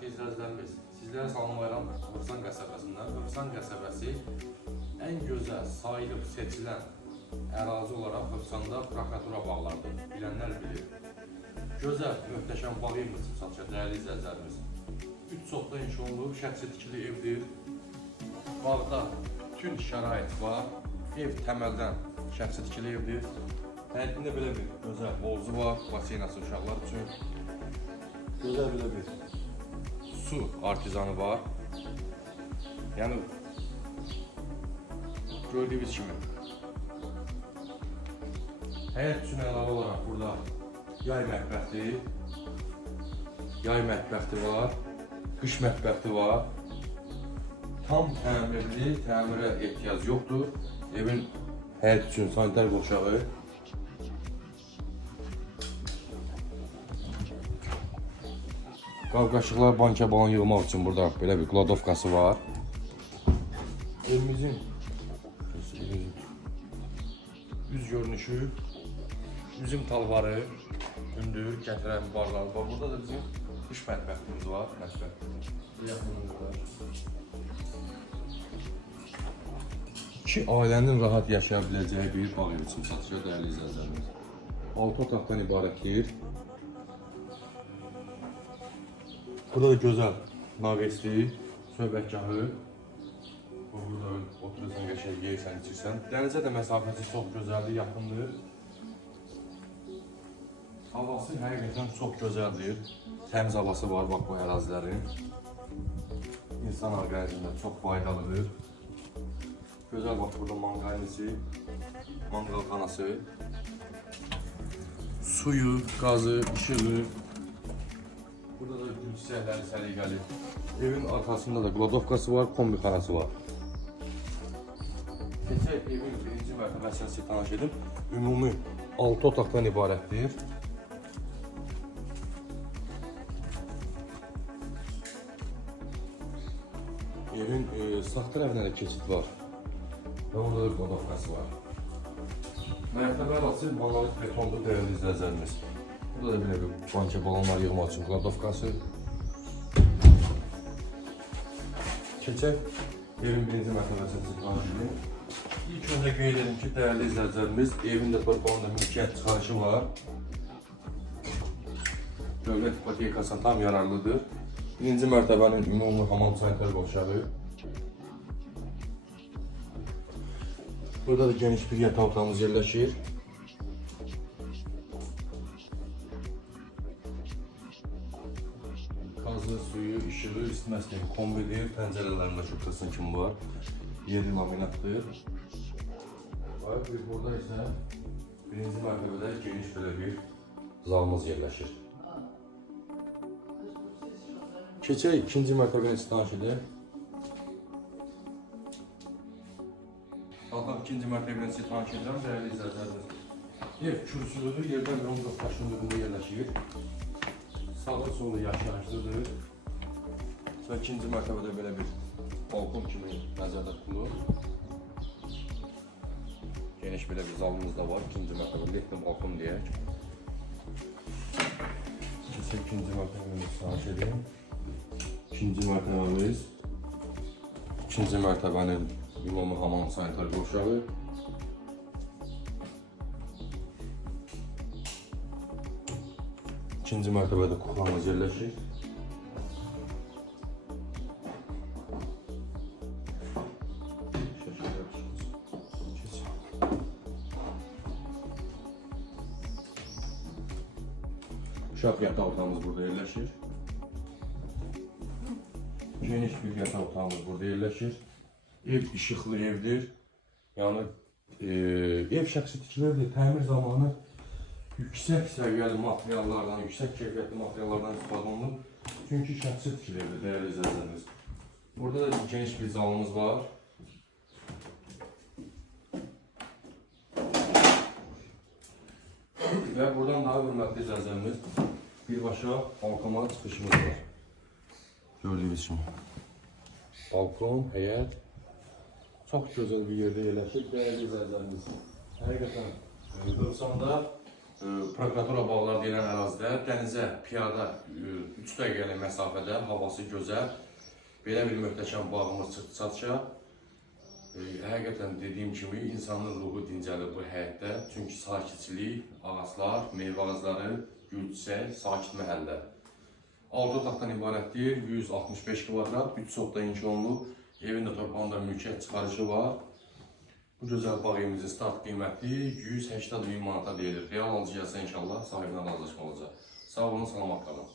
hörmətli izləyicilərimiz, sizlərə salamlayıram Hövsan qəsəbəsindən. Hövsan qəsəbəsi ən gözəl, sayılıb seçilən ərazi olaraq Hövsanda prokuratura bağlardır. Bilənlər bilir. Gözəl, möhtəşəm bağ evimiz satışa, dəyərli izləyicilərimiz. 3 çoxda inşa olunub, şəxsi tikili evdir. Bağda bütün şərait var. Ev təməldən şəxsi tikili evdir. Həyətində belə bir gözəl hovuzu var, baseynası uşaqlar üçün. Gözəl belə bir su artizanı var. Yəni gördüyünüz kimi həyət üçün əlavə olaraq burada yay mətbəxti var, qış mətbəxti var. Tam təmirli, təmirə ehtiyac yoxdur. Evin həyət üçün sanitar qovşağı. Qab-qaşıqlar, banka balan yığmaq üçün burada belə bir kladovkası var. Evimizin üz görünüşü, üzüm talvarı, hündür, gətirən barlar var. Burada da bizim qış mətbəxtimiz var. İki ailənin rahat yaşaya biləcəyi bir bağ evi üçün satışa, dəyərli izləyicilərimiz. 6 otaqdan ibarətdir. Burada da gözəl nağesli, söhbətgahı. Burada oturursan, qəşəng yeyirsən, içirsən. Dənizə də məsafəsi çox gözəldir, yaxındır. Havası həqiqətən çox gözəldir. Təmiz havası var bax bu ərazilərin. İnsan orqanizminə çox faydalıdır. Gözəl bax burada manqalisi, manqalxanası. Suyu, qazı, işığı. Burada da gül çiçəkləri səliqəli. Evin arxasında da kladovkası var, kombixanası var. Keçək evin birinci mərtəbəsini sizə tanış edib. Ümumi 6 otaqdan ibarətdir. Evin sağ tərəfinə də keçid var. Və orada da kladovkası var. Mərtəbə arası monolit betondur, dəyərli izləyicilərimiz. Burada da belə bir banka balonlar yığmaq üçün kladovkası. Keçək evin birinci mərtəbəsini tanış edin. İlk öncə qeyd edim ki, dəyərli izləyicilərimiz, evin də torpağında mülkiyyət çıxarışı var. Dövlət ipotekasına tam yararlıdır. Birinci mərtəbənin ümumi hamam sanitar qovşağı. Burada da geniş bir yataq otağımız yerləşir. Qazı, suyu, işığı, isitməsi kombidir. Pəncərələrində şurtasının kimi var. Yeri laminatdır. Burada isə birinci mərtəbədə geniş belə bir zalımız yerləşir. Keçək ikinci mərtəbəni tanış edək. Qalxaq ikinci mərtəbəni tanış edirəm, dəyərli izləyicilərimiz. Ev kürsülüdür, yerdən 14 daşın üzərində yerləşir. Sağı solu yaşayışlıdır. Sonra ikinci mərtəbədə belə bir balkon kimi nəzərdə tutulur. Geniş belə bir zalımız da var. İkinci mərtəbədə lehti balkon deyək. Keçək ikinci mərtəbəmizi tanış edeyim. İkinci mərtəbənin ümumi hamam sanitar qovşağı. İkinci mərtəbədə kuxamız yerləşir. Uşaq yataq otağımız burada yerləşir. Geniş bir yataq otağımız burada yerləşir. Ev işıqlı evdir. Yəni ev şəxsi tikili evdir. Təmir zamanı yüksək səviyyəli materiallardan, yüksək keyfiyyətli materiallardan istifadə olunur. Çünki şəxsi tikili evdir, dəyərli izləyicilərimiz. Burada da geniş bir zalımız var. Və buradan daha hörmətli izləyicilərimiz birbaşa balkona çıxışımız var. Gördüyünüz kimi. Balkon, həyət. Çox gözəl bir yerdə yerləşir, dəyərli izləyicilərimiz. Həqiqətən Hövsanda Prokuratura bağlar deyilən ərazidə dənizə piyada 3 dəqiqəlik məsafədə, havası gözəl, belə bir möhtəşəm bağımız çıxdı çatışa. Həqiqətən dediyim kimi insanın ruhu dincəlir bu həyətdə. Çünki sakitçilik, ağaclar, meyvə ağacları, gül çiçək, sakit məhəllə. 6 otaqdan ibarətdir, 165 kvadrat, 3 otaqda inşa olunub, evin də torpağında mülkiyyət çıxarışı var. Bu gözəl bağ evimizin start qiyməti 180 min manata deyilir. Real alıcı gəlsə inşallah sahibindən razılaşma olacaq. Sağ olun, salamat qalın.